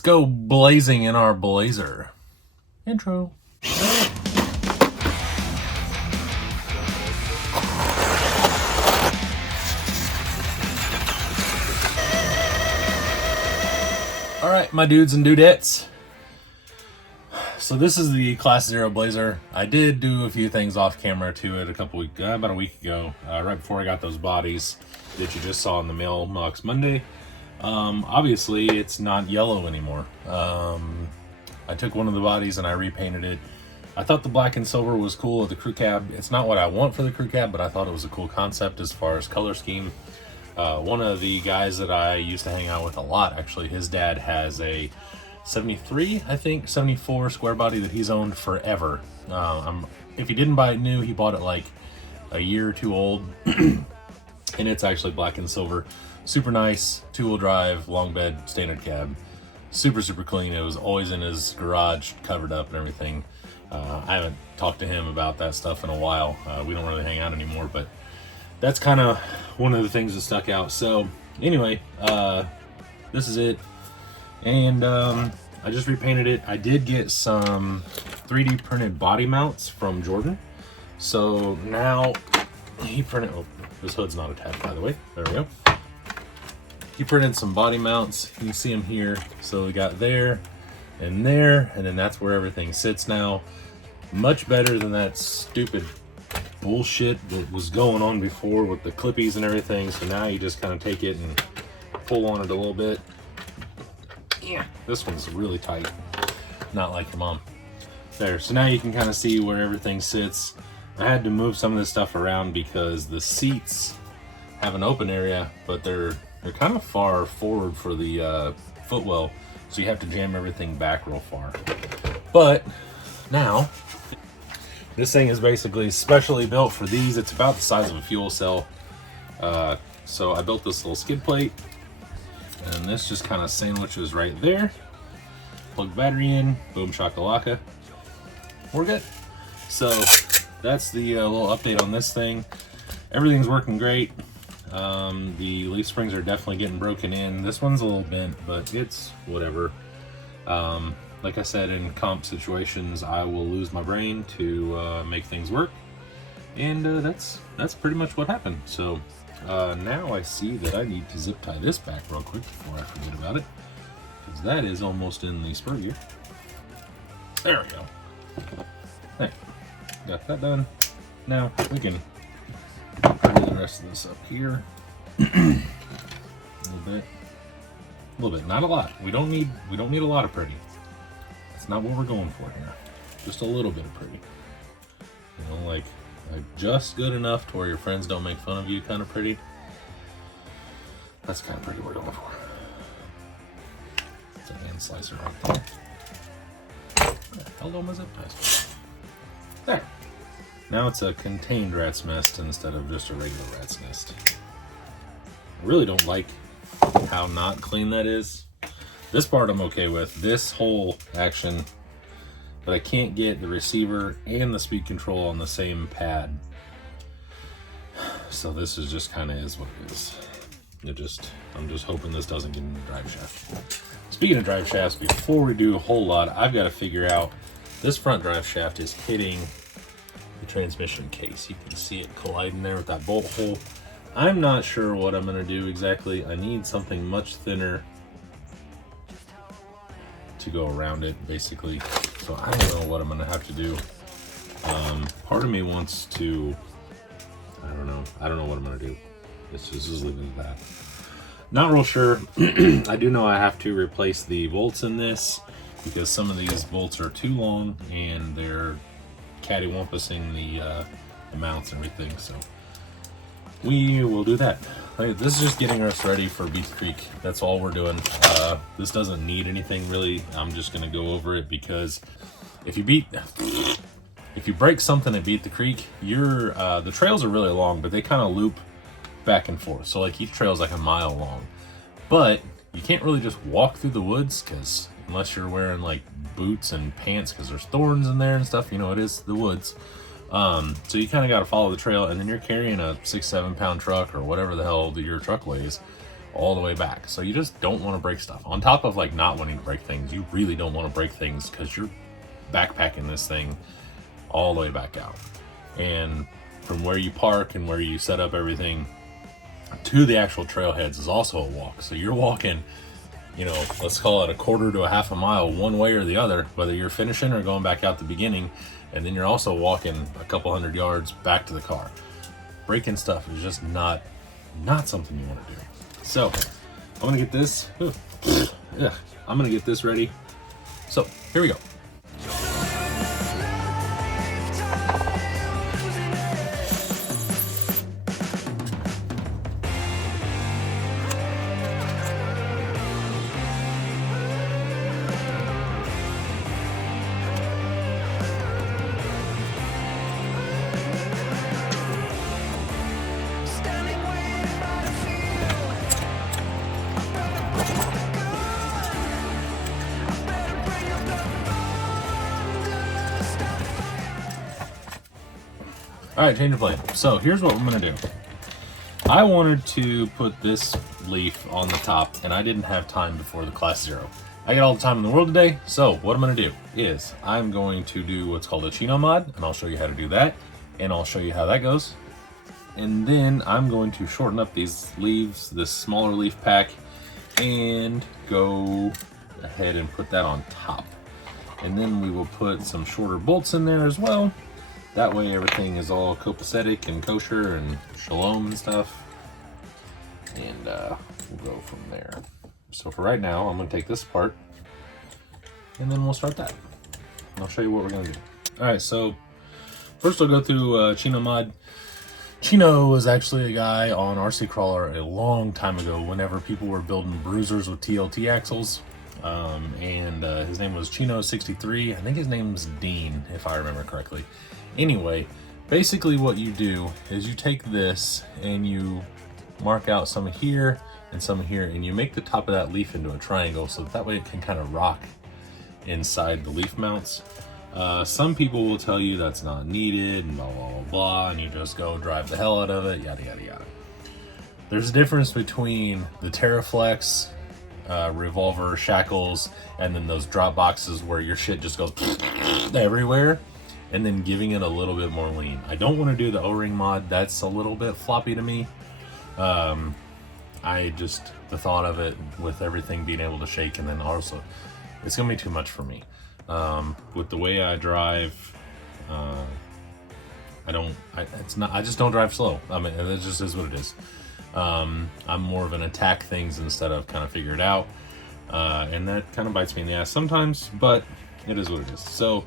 Let's go blazing in our blazer. Intro. All right, my dudes and dudettes. So this is the Class 0 Blazer. I did do a few things off camera to it about a week ago, right before I got those bodies that you just saw in the Mailbox Monday. Obviously, it's not yellow anymore. I took one of the bodies and I repainted it. I thought the black and silver was cool with the crew cab. It's not what I want for the crew cab, but I thought it was a cool concept as far as color scheme. One of the guys that I used to hang out with a lot, actually, his dad has a 73, I think, 74 square body that he's owned forever. If he didn't buy it new, he bought it like a year or two old, and it's actually black and silver. Super nice, two-wheel drive, long bed, standard cab. Super clean. It was always in his garage, covered up and everything. I haven't talked to him about that stuff in a while. We don't really hang out anymore, but that's kind of one of the things that stuck out. So anyway, this is it. And I just repainted it. I did get some 3D printed body mounts from Jordan. So now he printed, oh, this hood's not attached, by the way. There we go. He printed some body mounts. You can see them here. So we got there, and then that's where everything sits now. Much better than that stupid bullshit that was going on before with the clippies and everything. So now you just kind of take it and pull on it a little bit. Yeah, this one's really tight, not like your mom. There, so now you can kind of see where everything sits. I had to move some of this stuff around because the seats have an open area, but they're kind of far forward for the footwell, so you have to jam everything back real far. But now, this thing is basically specially built for these. It's about the size of a fuel cell. So I built this little skid plate, and this just kind of sandwiches right there. Plug battery in, boom shakalaka. We're good. So that's the little update on this thing. Everything's working great. The leaf springs are definitely getting broken in. This one's a little bent, but it's whatever. Like I said, in comp situations, I will lose my brain to make things work. And that's pretty much what happened. So now I see that I need to zip tie this back real quick before I forget about it, because that is almost in the spur gear. There we go. Hey, got that done. Now we can pretty the rest of this up here. A little bit, not a lot. We don't need a lot of pretty. That's not what we're going for here. Just a little bit of pretty. You know, like just good enough to where your friends don't make fun of you, kind of pretty. That's kind of pretty we're going for. It's a hand slicer right there. Where the hell my zip ties? There. Now it's a contained rat's nest instead of just a regular rat's nest. I really don't like how not clean that is. This part I'm okay with. This whole action, but I can't get the receiver and the speed control on the same pad. So this is just kind of is what it is. I'm just hoping this doesn't get in the drive shaft. Speaking of drive shafts, before we do a whole lot, I've got to figure out, this front drive shaft is hitting the transmission case. You can see it colliding there with that bolt hole. I'm not sure what I'm going to do exactly. I need something much thinner to go around it, basically. So I don't know what I'm going to have to do. Part of me wants to, I don't know what I'm going to do. Let's just leave it at that. Not real sure. I do know I have to replace the bolts in this because some of these bolts are too long and they're cattywampusing the mounts and everything. So we will do that. This is just getting us ready for Beat the Creek. That's all we're doing. This doesn't need anything really. I'm just gonna go over it because if you break something at Beat the Creek, the trails are really long, but they kind of loop back and forth. So like each trail is like a mile long, but you can't really just walk through the woods because unless you're wearing like boots and pants, because there's thorns in there and stuff. You know, it is the woods. So you kind of got to follow the trail, and then you're carrying a 6-7 pound truck or whatever the hell your truck weighs all the way back. So you just don't want to break stuff. On top of like not wanting to break things, you really don't want to break things because you're backpacking this thing all the way back out. And from where you park and where you set up everything to the actual trailheads is also a walk. So you're walking, you know, let's call it a quarter to a half a mile one way or the other, whether you're finishing or going back out the beginning. And then you're also walking a couple hundred yards back to the car. Breaking stuff is just not something you want to do. So I'm gonna get this. I'm gonna get this ready. So here we go. All right, change of plan. So here's what I'm gonna do. I wanted to put this leaf on the top, and I didn't have time before the class 0. I got all the time in the world today, so what I'm gonna do is I'm going to do what's called a chino mod, and I'll show you how to do that, and I'll show you how that goes. And then I'm going to shorten up these leaves, this smaller leaf pack, and go ahead and put that on top. And then we will put some shorter bolts in there as well. That way everything is all copacetic and kosher and shalom and stuff. And we'll go from there. So for right now, I'm gonna take this apart and then we'll start that. And I'll show you what we're gonna do. All right, so first I'll go through Chino mod. Chino was actually a guy on RC Crawler a long time ago whenever people were building bruisers with TLT axles. His name was Chino63. I think his name's Dean, if I remember correctly. Anyway, basically what you do is you take this and you mark out some here and some here, and you make the top of that leaf into a triangle so that way it can kind of rock inside the leaf mounts. Some people will tell you that's not needed and blah, blah, blah, blah, and you just go drive the hell out of it, yada, yada, yada. There's a difference between the Terraflex revolver shackles and then those drop boxes where your shit just goes everywhere, and then giving it a little bit more lean. I don't want to do the O-ring mod. That's a little bit floppy to me. The thought of it with everything being able to shake, and then also it's gonna be too much for me. With the way I drive, I just don't drive slow. I mean, it just is what it is. I'm more of an attack things instead of kind of figure it out. And that kind of bites me in the ass sometimes, but it is what it is. So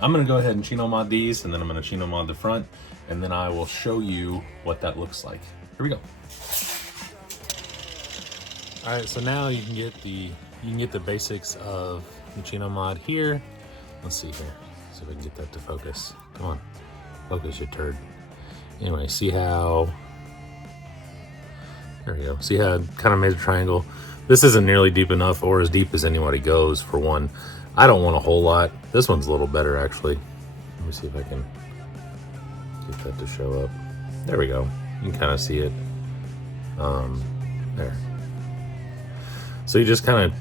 I'm gonna go ahead and chino mod these, and then I'm gonna chino mod the front, and then I will show you what that looks like. Here we go. All right, so now you can get the basics of the chino mod here. Let's see here. See if I can get that to focus. Come on, focus, you turd. Anyway, see how, there we go. See how I kind of made a triangle. This isn't nearly deep enough, or as deep as anybody goes for one. I don't want a whole lot. This one's a little better actually. Let me see if I can get that to show up. There we go. You can kind of see it. There. So you just kind of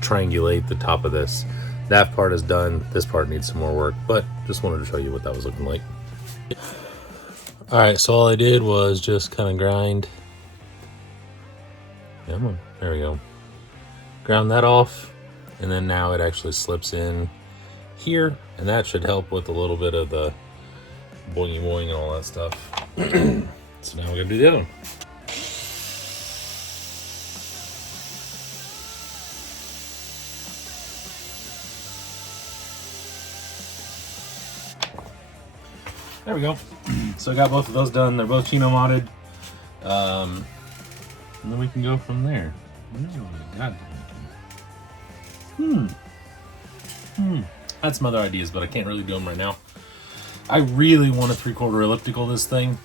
triangulate the top of this. That part is done. This part needs some more work, but just wanted to show you what that was looking like. All right, so all I did was just kind of grind. Come on, there we go. Ground that off, and then now it actually slips in here, and that should help with a little bit of the boing boing and all that stuff. So now we're gonna do the other one. There we go. So I got both of those done. They're both chino modded. And then we can go from there. God. I had some other ideas, but I can't really do them right now. I really want a 3/4 elliptical this thing,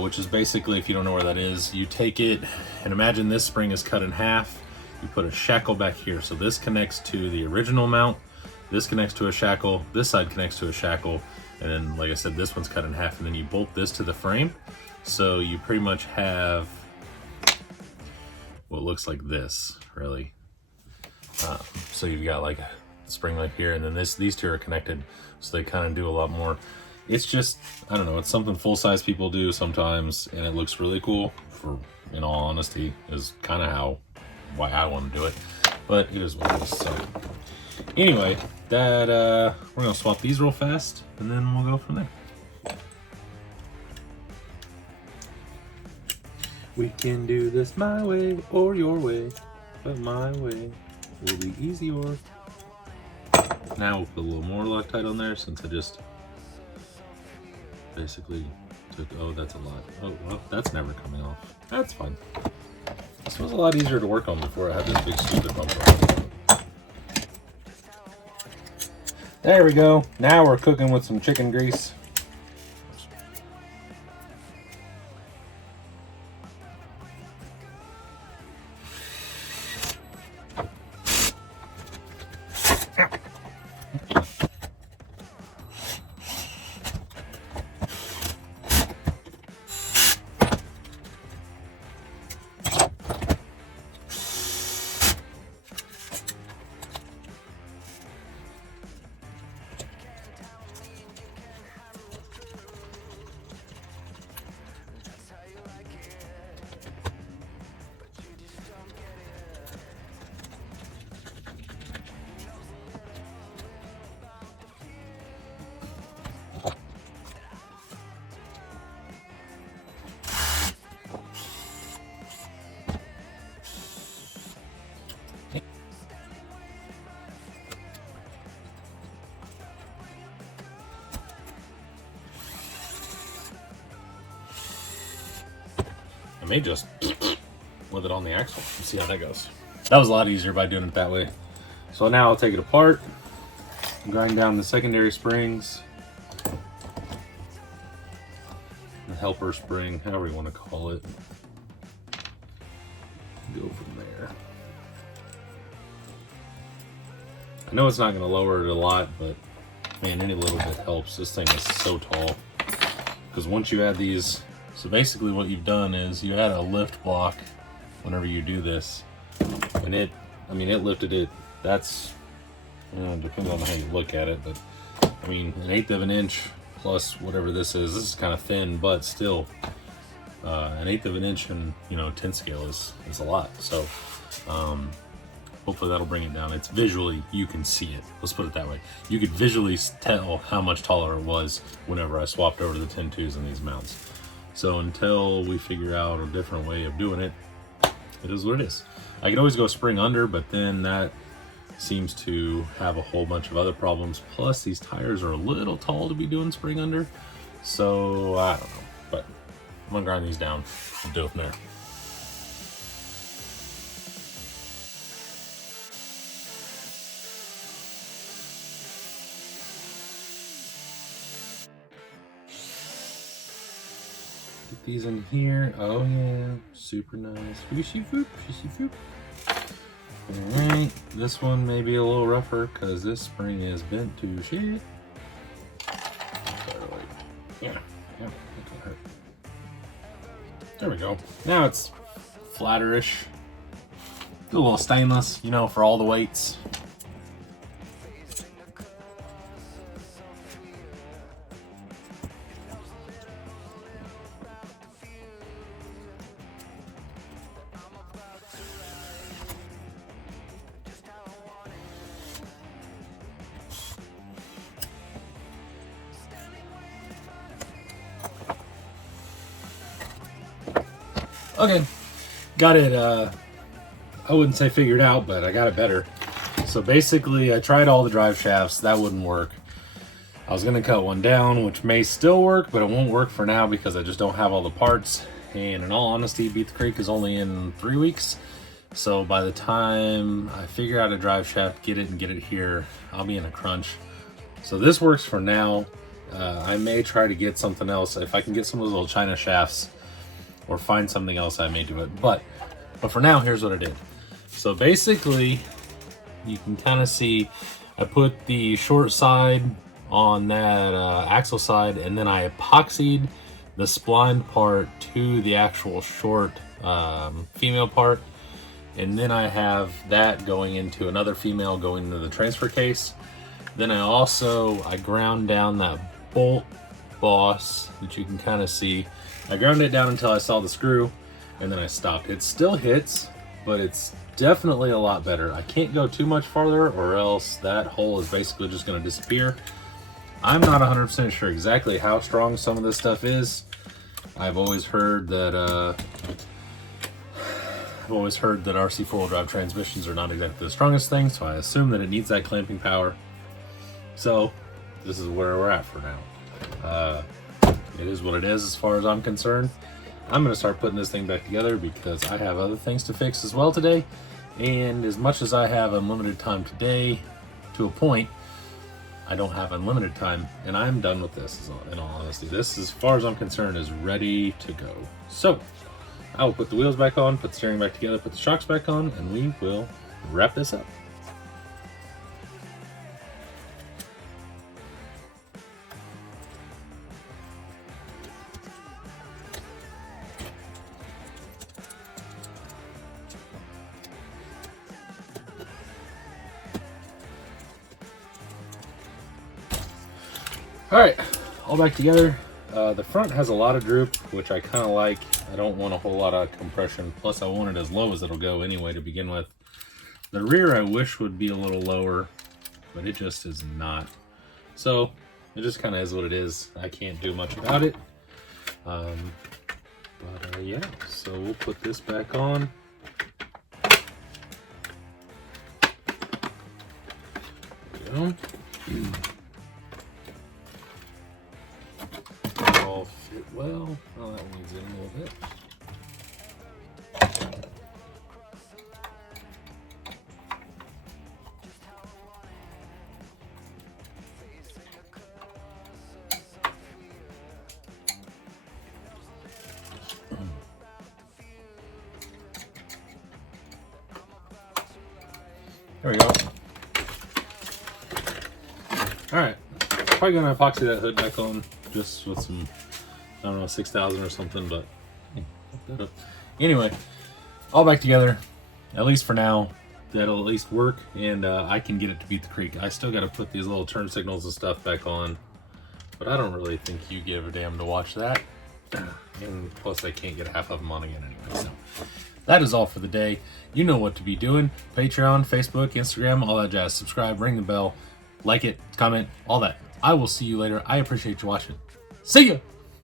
which is basically, if you don't know where that is, you take it and imagine this spring is cut in half. You put a shackle back here. So this connects to the original mount. This connects to a shackle. This side connects to a shackle. And then, like I said, this one's cut in half, and then you bolt this to the frame. So you pretty much have what looks like this, really. So you've got like a spring like here, and then these two are connected, so they kind of do a lot more. It's just, I don't know, it's something full-size people do sometimes, and it looks really cool. For, in all honesty, is kind of why I want to do it, but it is what it is. So anyway, that we're gonna swap these real fast, and then we'll go from there. We can do this my way or your way, but my way will be easier. Now we'll put a little more Loctite on there, since I just basically took, oh, that's a lot. Oh, well, that's never coming off. That's fine. This was a lot easier to work on before I had this big stupid bumper. There we go. Now we're cooking with some chicken grease. I may just with it on the axle and see how that goes. That was a lot easier by doing it that way. So now I'll take it apart, grind down the secondary springs, the helper spring, however you want to call it. Go from there. I know it's not going to lower it a lot, but man, any little bit helps. This thing is so tall. Because once you add these, so basically what you've done is you add a lift block whenever you do this. And it lifted it, that's, depends on how you look at it, but I mean, 1/8 of an inch plus whatever this is kind of thin, but still, 1/8 of an inch in, 10 scale is a lot. So, hopefully that'll bring it down. It's visually, you can see it. Let's put it that way. You could visually tell how much taller it was whenever I swapped over to the 10.2s in these mounts. So until we figure out a different way of doing it, it is what it is. I could always go spring under, but then that seems to have a whole bunch of other problems. Plus these tires are a little tall to be doing spring under. So I don't know, but I'm gonna grind these down and do it from there. Get these in here. Oh yeah, super nice. Fishy foop, fishy foop. Alright, this one may be a little rougher because this spring is bent to shit. Yeah, that could hurt. There we go. Now it's flatterish. Do a little stainless, for all the weights. Okay, got it, I wouldn't say figured out, but I got it better. So basically, I tried all the drive shafts, that wouldn't work. I was gonna cut one down, which may still work, but it won't work for now because I just don't have all the parts. And in all honesty, Beat the Creek is only in 3 weeks. So by the time I figure out a drive shaft, get it here, I'll be in a crunch. So this works for now. I may try to get something else. If I can get some of those little China shafts, or find something else, I may do it. But for now, here's what I did. So basically, you can kind of see, I put the short side on that axle side, and then I epoxied the splined part to the actual short female part. And then I have that going into another female going into the transfer case. Then I ground down that bolt boss that you can kind of see. I ground it down until I saw the screw, and then I stopped. It still hits, but it's definitely a lot better. I can't go too much farther or else that hole is basically just going to disappear. I'm not 100% sure exactly how strong some of this stuff is. I've always heard that RC four-wheel drive transmissions are not exactly the strongest thing, so I assume that it needs that clamping power. So this is where we're at for now. It is what it is as far as I'm concerned. I'm going to start putting this thing back together because I have other things to fix as well today. And as much as I have unlimited time today, to a point, I don't have unlimited time, and I'm done with this, in all honesty. This, as far as I'm concerned, is ready to go. So I will put the wheels back on, put the steering back together, put the shocks back on, and we will wrap this up. All right, all back together. The front has a lot of droop, which I kind of like. I don't want a whole lot of compression. Plus, I want it as low as it'll go anyway to begin with. The rear I wish would be a little lower, but it just is not. So it just kind of is what it is. I can't do much about it. Yeah, so we'll put this back on. There we go. All fit well. Oh, that one's in a little bit. There we go. Alright, probably gonna epoxy that hood back on just with some, I don't know, 6,000 or something, but anyway, all back together, at least for now. That'll at least work, and I can get it to beat the creek. I still got to put these little turn signals and stuff back on, but I don't really think you give a damn to watch that. And plus I can't get half of them on again anyway, so that is all for the day. You know what to be doing. Patreon, Facebook, Instagram, all that jazz. Subscribe, ring the bell, like it, comment, all that. I will see you later. I appreciate you watching. See ya!